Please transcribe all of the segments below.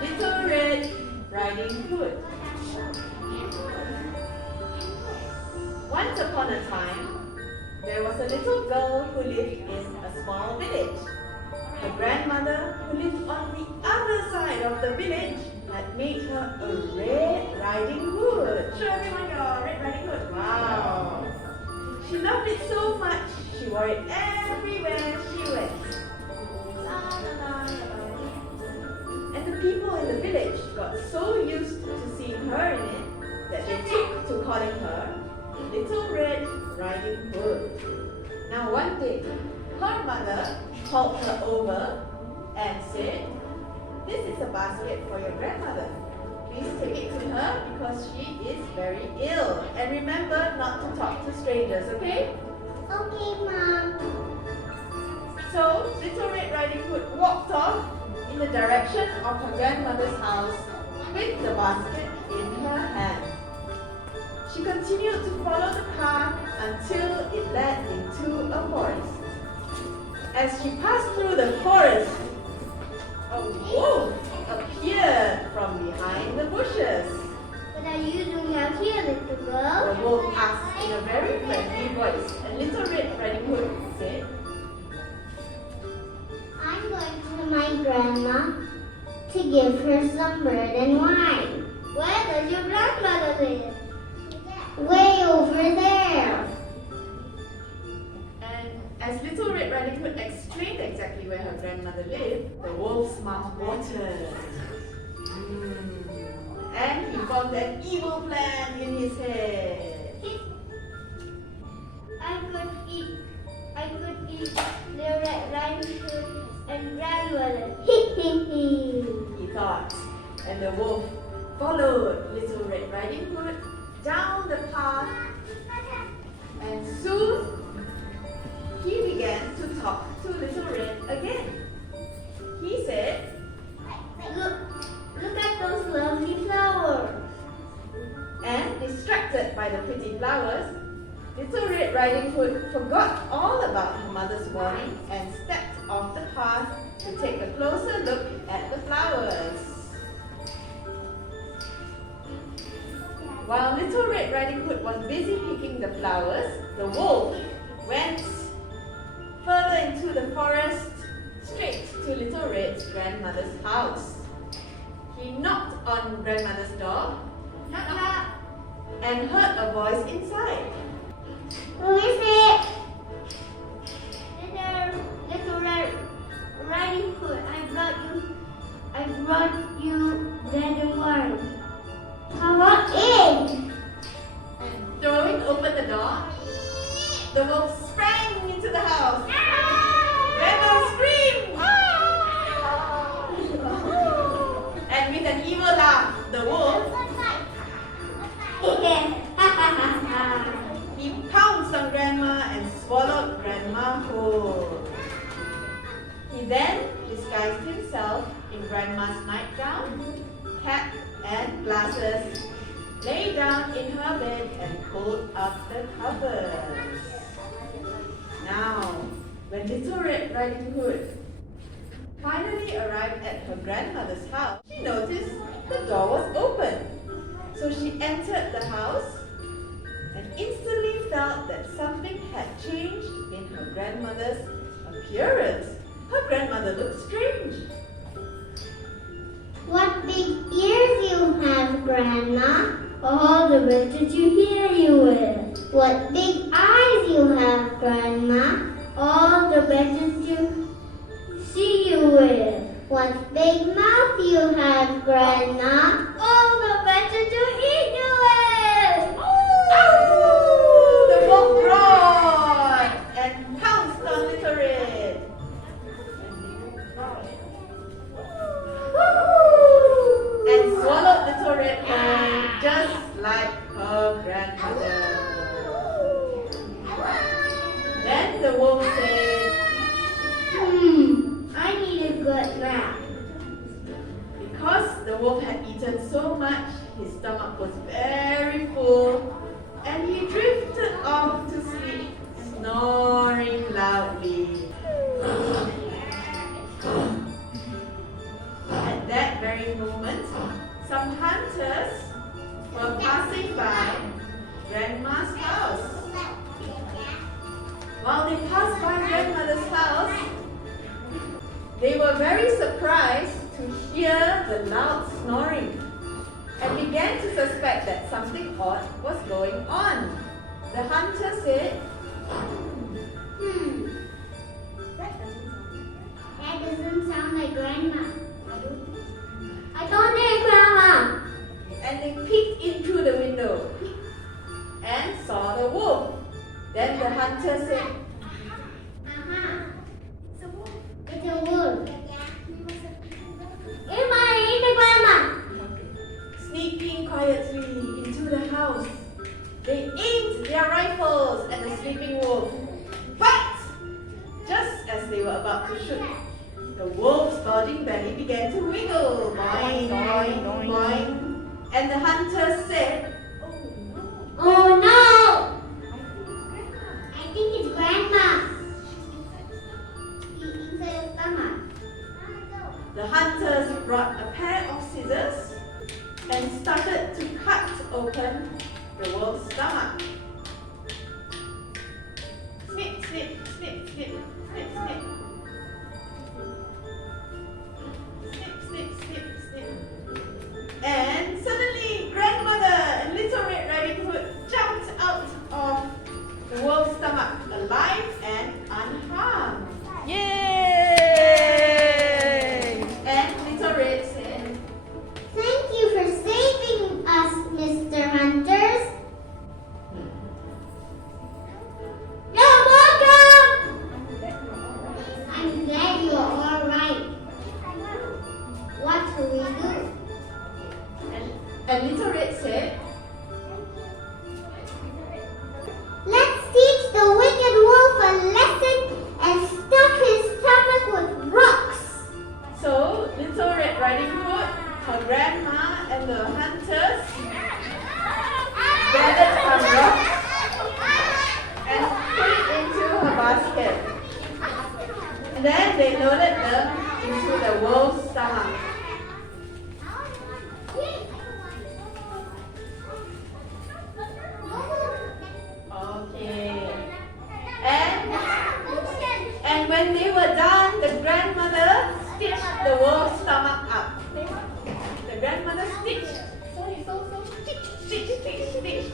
Little Red Riding Hood. Once upon a time, there was a little girl who lived in a small village. Her grandmother, who lived on the other side of the village, had made her a Red Riding Hood. Show everyone your Red Riding Hood. Wow! She loved it so much, she wore it everywhere she went. And the people in the village got so used to seeing her in it that they took to calling her Little Red Riding Hood. Now one day, her mother called her over and said, "This is a basket for your grandmother. Please take it to her because she is very ill. And remember not to talk to strangers, okay?" Okay, Mom. So, Little Red Riding Hood walked off in the direction of her grandmother's house with the basket in her hand. She continued to follow the path until it led into a forest. As she passed through the forest, a wolf appeared from behind the bushes. What are you doing out here, little The girl? wolf asked in a very friendly voice, and Little Red Riding Hood said, I'm going to my grandma to give her some bread and wine. Where does your grandmother live? Way over there. and as Little Red Riding Hood explained exactly where her grandmother lived, the wolf's mouth watered. And he formed an evil plan in his head. I could eat the Red Riding Hood and grandmother. He thought, and the wolf followed Little Red Riding Hood down the path, and soon he began to talk to Little Red again. He said, Look at those lovely flowers. and distracted by the pretty flowers, Little Red Riding Hood forgot all about her mother's warning and stepped off the path to take a closer look at the flowers. While Little Red Riding Hood was busy picking the flowers, the wolf went further into the forest, straight to Little Red's grandmother's house. He knocked on grandmother's door and heard a voice inside. Who is it? Little Red Riding Hood, I brought you bread and wine. How about egg? And throwing open the door, the wolf sprang into the house. Grandma screamed! And with an evil laugh, the wolf, he pounced on Grandma and swallowed Grandma whole. He then disguised himself in Grandma's nightgown, cap, and glasses, lay down in her bed and pulled up the covers. Now, when Little Red Riding Hood finally arrived at her grandmother's house, she noticed the door was open. So she entered the house and instantly felt that something had changed in her grandmother's appearance. Her grandmother looked strange. What big ears you have, Grandma. All the better to hear you with. What big eyes you have, Grandma. All the better to see you with. What big mouth you have, Grandma. All the better to eat you with. The wolf roared and pounced on Little Red. And swallowed Little Red whole, just like her grandmother. Then the wolf said, I need a good nap. because the wolf had eaten so much, his stomach was very full, and he drifted off to sleep, snoring loudly. At that very moment, hunters were passing by Grandma's house. While they passed by Grandmother's house, they were very surprised to hear the loud snoring and began to suspect that something odd was going on. The hunter said, That doesn't sound like Grandma. I don't think Grandma. and they peeked in through the window and saw the wolf. Then the hunter said, It's a wolf. It's a Grandma. sneaking quietly into the house. They aimed their rifles at the sleeping wolf. But just as they were about to shoot, the wolf's bulging belly began to wiggle. Boing, boing, boing. And the hunter said, Oh no! I think it's Grandma. Inside your stomach. The hunters brought a pair of scissors and started to cut open the wolf's stomach. Snip, snip, snip, snip, snip, snip. Snip, snip, snip, snip. And suddenly, Grandmother and Little Red Riding Hood jumped out of the wolf's stomach, alive and unharmed. Yay! And Little Red said, Thank you for saving us, Mr. Hunters. You're welcome! I'm glad you are all right. What shall we do? and Little Red said, Let's teach the wicked wolf a lesson and stuff his stomach with rocks. so Little Red Riding Hood, her grandma, and the hunters gathered some rocks and put it into her basket. And then they loaded them into the wolf's stomach. Okay. And when they were done, the grandmother stitched the wolf's stomach up. The grandmother stitched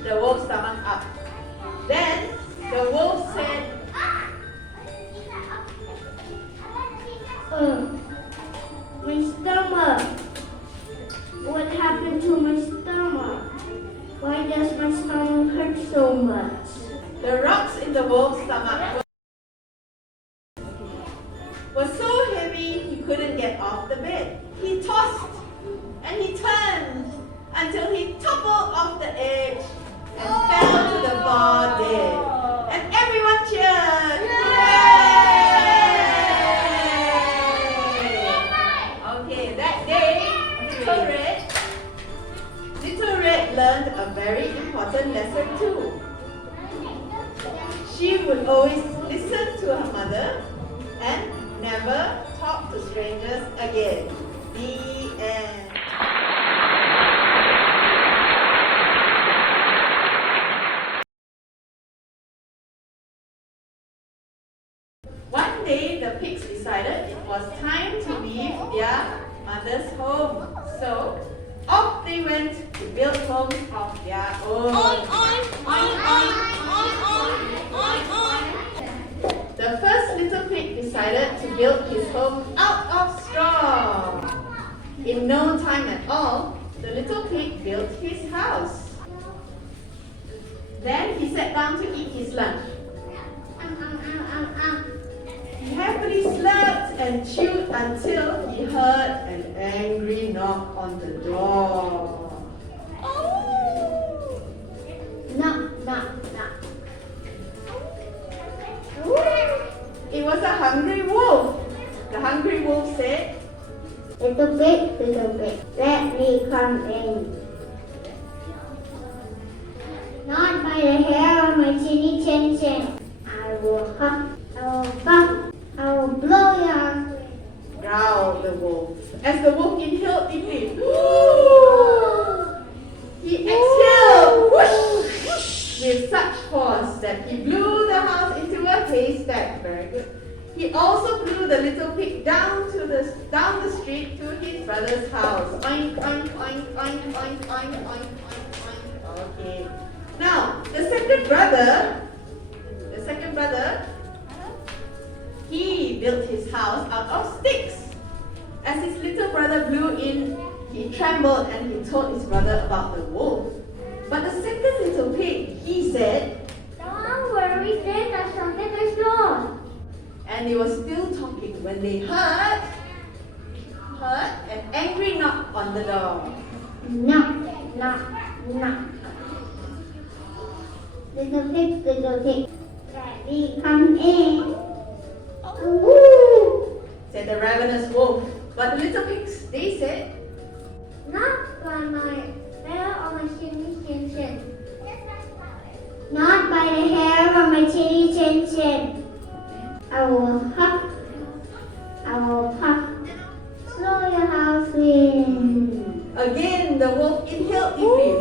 the wolf's stomach up. Then the wolf said, My stomach. What happened to my stomach? Why does my stomach hurt so much? the rocks in the wolf's stomach were so heavy he couldn't get off the bed. He tossed and he turned until he toppled off the edge and fell to the floor dead. And everyone cheered! Yay! Okay, that day, Little Red learned a very important lesson too. She would always listen to her mother and never talk to strangers again. The end. One day, the pigs decided it was time to leave their mother's home. So, off they went to build homes of their own. The first little pig decided to build his home out of straw. In no time at all, the little pig built his house. Then he sat down to eat his lunch. He happily slept and chewed until he heard an angry knock on the door. Knock, knock, knock. It was a hungry wolf. The hungry wolf said, Little pig, let me come in. Not by the hair of my chinny chin chin. I will huff, I will puff, I will blow your growled the wolf. As the wolf inhaled deeply, also flew the little pig down the street to his brother's house. Oink, oink, oink, oink, oink, oink, oink, oink, oink. Okay. Now, the second brother, he built his house out of sticks. As his little brother blew in, he trembled and he told his brother about the wolf. But the second little pig, he said, "Don't worry, sis, I shall get the door." And they were still talking when they heard an angry knock on the door. Knock, knock, knock. Little pig, let me come in. Woo! Said the ravenous wolf. But the little pigs, they said, Not by my hair or my chinny chin chin. Not by the hair or my chinny chin chin. I will huff, I will puff, blow your house in. Again, the wolf inhaled deeply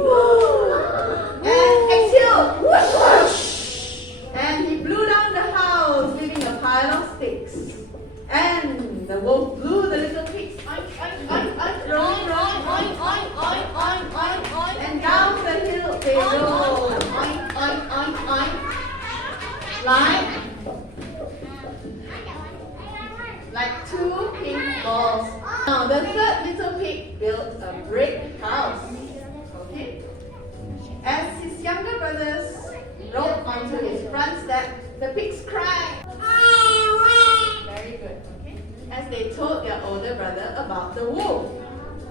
and exhaled, whoosh, whoosh, and he blew down the house, leaving a pile of sticks. And the wolf blew the little pigs, oink, oink, oink, oink, roll, roll, oink, oink, oink, oink, oink, oink, and down the hill they rolled, oink, oink, oink, oink, like two pink balls. Now the third little pig built a brick house. Okay. As his younger brothers rolled onto his front step, the pigs cried. Very good. Okay. As they told their older brother about the wolf.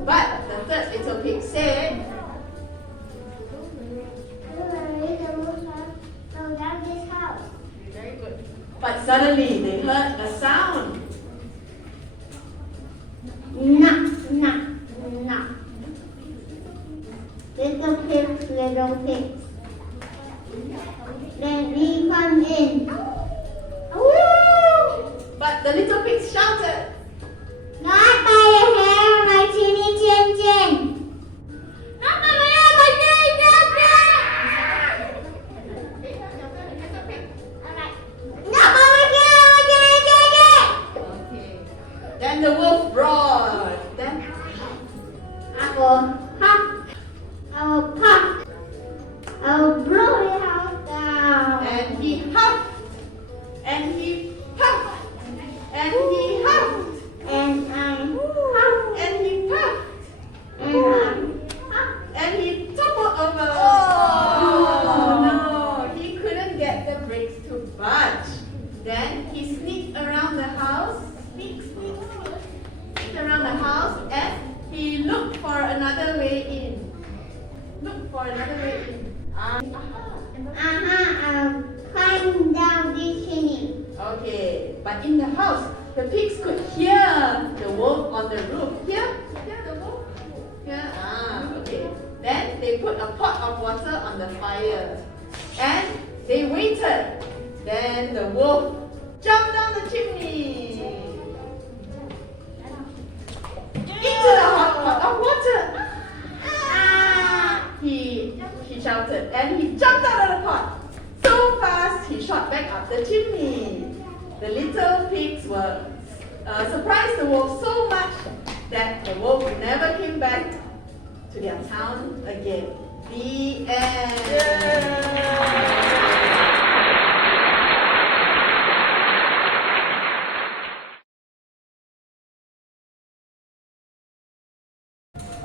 But the third little pig said, very good. But suddenly they heard a sound. Knock, knock, knock. Little pigs, little pigs. Let me come in. Woo! But the little pigs shouted, Not by the hair of my chinny chin chin. Not by the hair of my chinny chin chin. Not by the hair of my chinny chin chin. okay. Then the wolf roared. Then I will huff, I will puff, I will blow your house down. and he huffed, and he puffed, and he huffed, And I huff, and he puffed, and I huff. and he toppled over. Oh no, he couldn't get the bricks to budge. Then he sneaked around the house, sneaked around the house, and he looked for another way in. I'll climb down this chimney. Okay, but in the house, the pigs could hear the wolf on the roof. Hear the wolf? Hear? Okay. Then they put a pot of water on the fire, and they waited. Then the wolf jumped down the chimney into the hot pot of water. He shouted, and he jumped out of the pot. So fast, he shot back up the chimney. The little pigs were surprised the wolf so much that the wolf never came back to their town again. The end.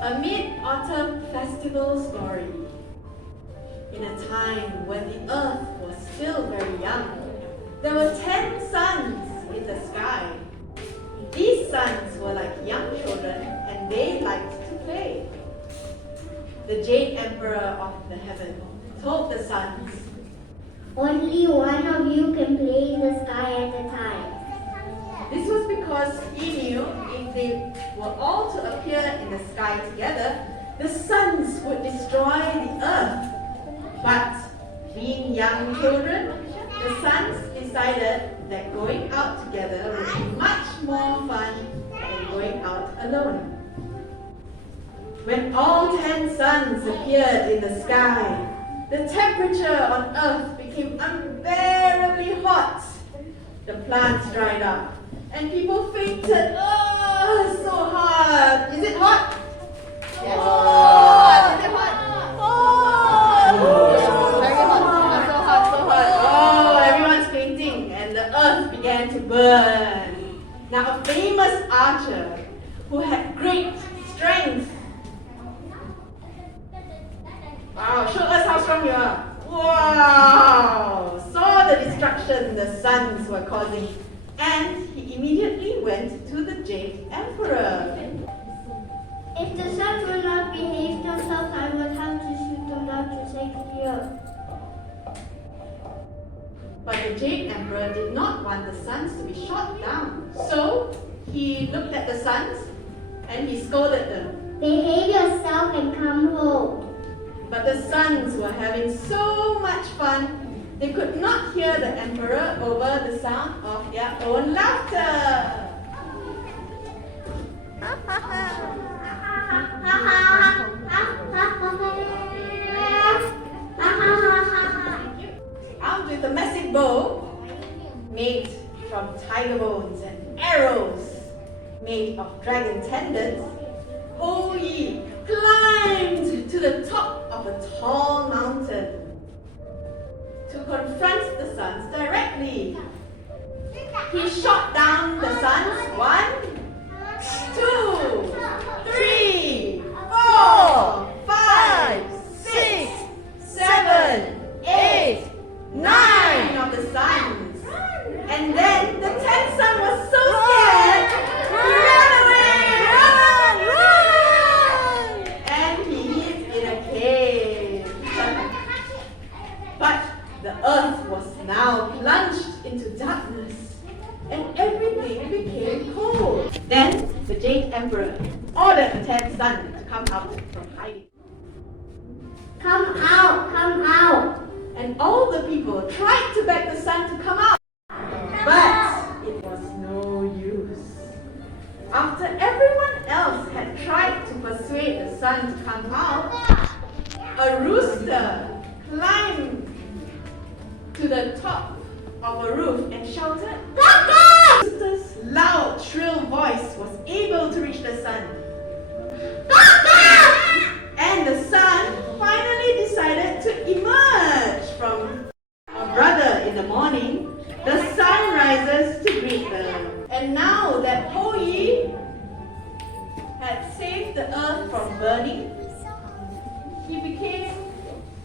A Mid-Autumn Festival story. In a time when the earth was still very young, there were 10 suns in the sky. These suns were like young children and they liked to play. The Jade Emperor of the heaven told the suns, Only one of you can play in the sky at a time. this was because he knew if they were all to appear in the sky together, the suns would destroy the earth. But being young children, the sons decided that going out together would be much more fun than going out alone. When all 10 suns appeared in the sky, the temperature on earth became unbearably hot. the plants dried up, and people fainted. Oh, so hot! Is it hot? Yes. Oh, is it hot? Oh, very hot. So hot, so hot. Oh, everyone's fainting, and the earth began to burn. Now, a famous archer who had great strength. Wow, show us how strong you are. Wow! Saw the destruction the suns were causing, and he immediately went to the Jade Emperor. If the suns will not behave themselves, I will have to shoot them down to save the earth. But the Jade Emperor did not want the suns to be shot down. So he looked at the suns and he scolded them. Behave yourself and come home. But the suns were having so much fun, they could not hear the emperor over the sound of their own laughter. Armed with a massive bow made from tiger bones and arrows made of dragon tendons, Ho Yi climbed to the top of a tall mountain to confront the suns directly. He shot down the suns 1, 2, 3, 4, 5, 6, 7, 8, 9 of the suns. And then the 10th sun was so scared, he ran away! Run! And he hid in a cave. But the earth was now plunged into darkness, and everything became cold. Then the Jade Emperor ordered the 10th sun to come out from hiding. Come out, come out. And all the people tried to beg the sun to come out. But it was no use. After everyone else had tried to persuade the sun to come out, a rooster climbed to the top of a roof and shouted, "Papa!" The rooster's loud, shrill voice was able to reach the sun. "Papa!" And the sun finally decided to emerge from a brother in the morning. The sun rises to greet them. And now that Ho Yi had saved the earth from burning, he became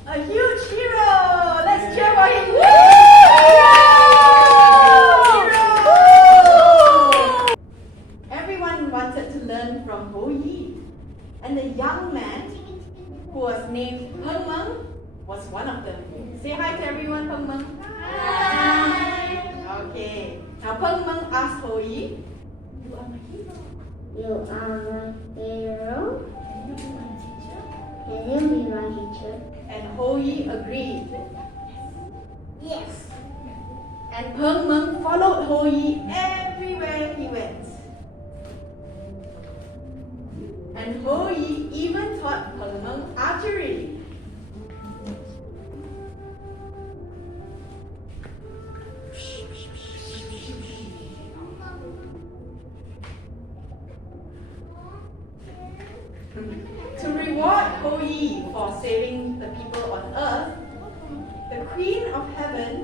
a huge hero. Let's cheer for him. Woo! Hero! Everyone wanted to learn from Ho Yi, and the young man who was named Peng was one of them. Say hi to everyone, Peng. Hi. Okay. Now Peng asked Ho Yi, "You are my hero. You are my hero. Can you be my teacher?" Can you be my teacher? And Ho Yi agreed. Yes. And Peng followed Ho Yi everywhere he went. And Ho Yi even taught Peng archery. To reward Ho Yi for saving the people on earth, the Queen of Heaven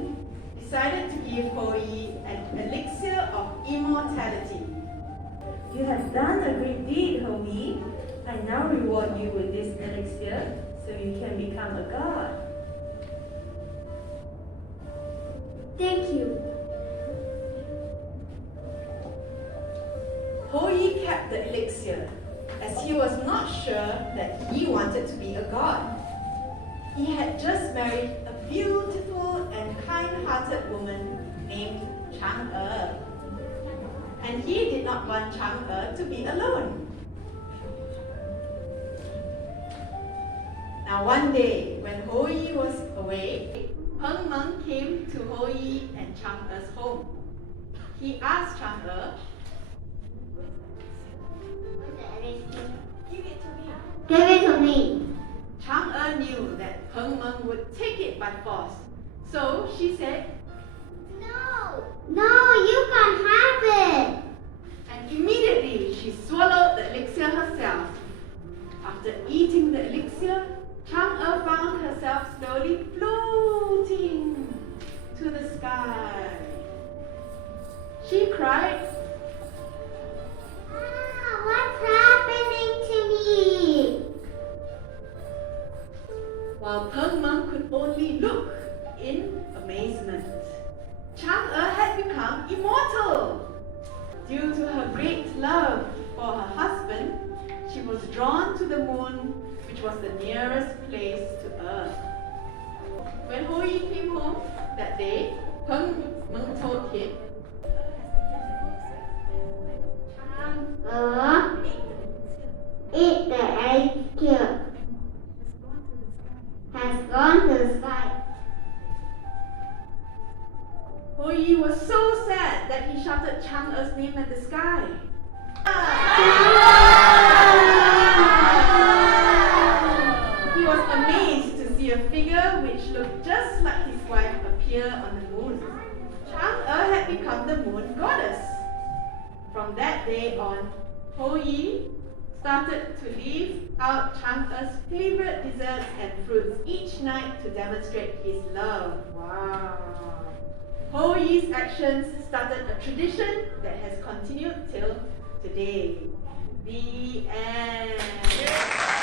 decided to give Ho Yi an elixir of immortality. You have done a great deed, Ho Yi. I now reward you with this elixir so you can become a god. Thank you. Ho Yi kept the elixir as he was not sure that he wanted to be a god. He had just married a beautiful and kind-hearted woman named Chang, and he did not want Chang to be alone. Now one day, when Ho Yi was away, Meng came to Ho Yi and Chang's home. He asked Chang, "Give it to me." Give it to me. Chang knew that Meng would take it by force. So she said, No. No, great love for her husband, she was drawn to the moon, which was the nearest place to Earth. When Ho Yi came home that day, Meng told him, Eat the egg cube. Has gone to the sky. Ho Yi was so sad that he shouted Chang'e's name at the sky. He was amazed to see a figure which looked just like his wife appear on the moon. Chang'e had become the moon goddess. From that day on, Ho Yi started to leave out Chang'e's favorite desserts and fruits each night to demonstrate his love. Wow! Ho Yi's actions started a tradition that has continued till today. The end.